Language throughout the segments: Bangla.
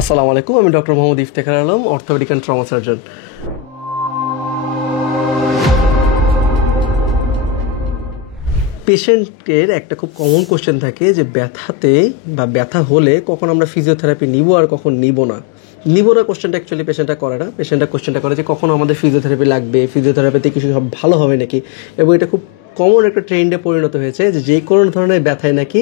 আসসালামু আলাইকুম, আমি doctor Mohammad Iftekhar Alam, orthopaedic and trauma surgeon. পেশেন্টের একটা খুব কমন কোশ্চেন থাকে যে ব্যথাতে বা ব্যথা হলে কখন আমরা ফিজিওথেরাপি নিব আর কখন নিব না। কোশ্চেনটা অ্যাকচুয়ালি পেশেন্টটা করে না, পেশেন্টটা কোশ্চেনটা করে যে কখন আমাদের ফিজিওথেরাপি লাগবে, ফিজিওথেরাপিতে কিছু সব ভালো হবে নাকি। এবং এটা খুব কমন একটা ট্রেন্ডে পরিণত হয়েছে যে কোনো ধরনের ব্যথায় নাকি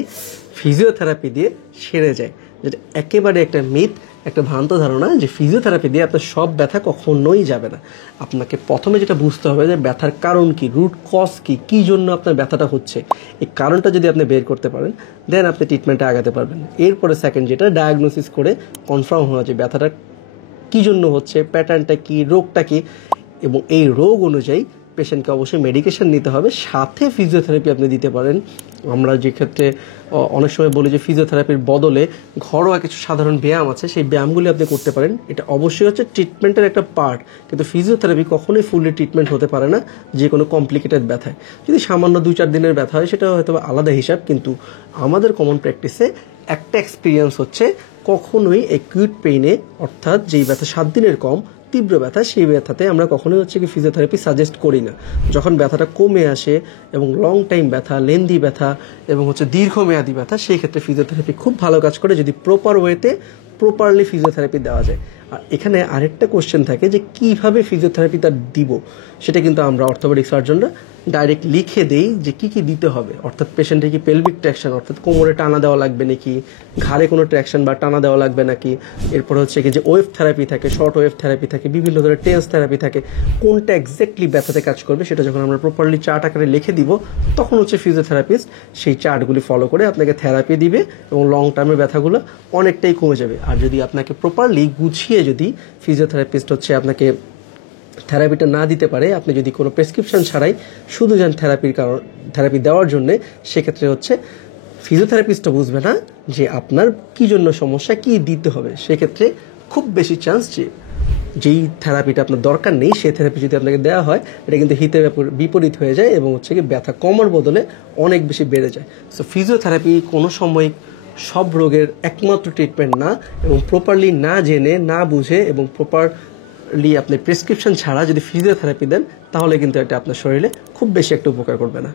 ফিজিওথেরাপি দিয়ে সেরে যায়, যেটা একেবারে একটা মিথ, একটা ভ্রান্ত ধারণা যে ফিজিওথেরাপি দিয়ে আপনার সব ব্যথা কখনোই যাবে না। আপনাকে প্রথমে যেটা বুঝতে হবে যে ব্যথার কারণ কি, রুট কজ কি, কী জন্য আপনার ব্যথাটা হচ্ছে। এই কারণটা যদি আপনি বের করতে পারেন দেন আপনি ট্রিটমেন্টে আগাতে পারবেন। এরপরে সেকেন্ড যেটা ডায়াগনোসিস করে কনফার্ম হওয়া যে ব্যথাটা কী জন্য হচ্ছে, প্যাটার্নটা কী, রোগটা কী, এবং এই রোগ অনুযায়ী পেশেন্টকে অবশ্যই মেডিকেশন নিতে হবে, সাথে ফিজিওথেরাপি আপনি দিতে পারেন। আমরা যে ক্ষেত্রে অনেক সময় বলি যে ফিজিওথেরাপির বদলে ঘরোয়া কিছু সাধারণ ব্যায়াম আছে, সেই ব্যায়ামগুলি আপনি করতে পারেন। এটা অবশ্যই হচ্ছে ট্রিটমেন্টের একটা পার্ট, কিন্তু ফিজিওথেরাপি কখনোই ফুললি ট্রিটমেন্ট হতে পারে না যে কোনো কমপ্লিকেটেড ব্যথায়। যদি সামান্য 2-4 দিনের ব্যথা হয় সেটা হয়তো আলাদা হিসাব, কিন্তু আমাদের কমন প্র্যাকটিসে একটা এক্সপিরিয়েন্স হচ্ছে কখনোই অ্যাকিউট পেইনে, অর্থাৎ যেই ব্যথা 7 দিনের কম, তীব্র ব্যথা, সেই ব্যথাতে আমরা কখনোই হচ্ছে কি ফিজিওথেরাপি সাজেস্ট করি না। যখন ব্যথাটা কমে আসে এবং লং টাইম ব্যথা, লেন্দি ব্যথা এবং হচ্ছে দীর্ঘমেয়াদী ব্যথা, সেই ক্ষেত্রে ফিজিওথেরাপি খুব ভালো কাজ করে যদি প্রপার ওয়েতে প্রপারলি ফিজিওথেরাপি দেওয়া যায়। আর এখানে আরেকটা কোশ্চেন থাকে যে কীভাবে ফিজিওথেরাপি তার দিব, সেটা কিন্তু আমরা অর্থোপেডিক সার্জনরা ডাইরেক্ট লিখে দেই যে কী কী দিতে হবে। অর্থাৎ পেশেন্টের কি পেলভিক ট্র্যাকশন, অর্থাৎ কোমরে টানা দেওয়া লাগবে নাকি, ঘাড়ে কোনো ট্র্যাকশন বা টানা দেওয়া লাগবে নাকি, এরপর হচ্ছে কি যে ওয়েভ থেরাপি থাকে, শর্ট ওয়েভ থেরাপি থাকে, বিভিন্ন ধরনের টেন্স থেরাপি থাকে, কোনটা এক্স্যাক্টলি ব্যথাতে কাজ করবে সেটা যখন আমরা প্রপারলি চার্ট আকারে লিখে দিব, তখন হচ্ছে ফিজিওথেরাপিস্ট সেই চার্টগুলি ফলো করে আপনাকে থেরাপি দিবে এবং লং টার্মের ব্যথাগুলো অনেকটাই কমে যাবে। আর যদি আপনাকে প্রপারলি গুছিয়ে যদি ফিজিওথেরাপিস্ট হচ্ছে আপনাকে থেরাপিটা না দিতে পারে, আপনি যদি কোনো প্রেসক্রিপশন ছাড়াই শুধু যান থেরাপি দেওয়ার জন্যে, সেক্ষেত্রে হচ্ছে ফিজিওথেরাপিস্টও বুঝবে না যে আপনার কী জন্য সমস্যা, কী দিতে হবে। সেক্ষেত্রে খুব বেশি চান্স যে যেই থেরাপিটা আপনার দরকার নেই সেই থেরাপি যদি আপনাকে দেওয়া হয়, এটা কিন্তু হিতের বিপরীত হয়ে যায় এবং হচ্ছে কি ব্যথা কমার বদলে অনেক বেশি বেড়ে যায়। সো ফিজিওথেরাপি কোনো সময় সব রোগের একমাত্র ট্রিটমেন্ট না, এবং প্রপারলি না জেনে, না বুঝে এবং প্রপারলি আপনি প্রেসক্রিপশন ছাড়া যদি ফিজিওথেরাপি দেন, তাহলে কিন্তু এটা আপনার শরীরে খুব বেশি একটা উপকার করবে না।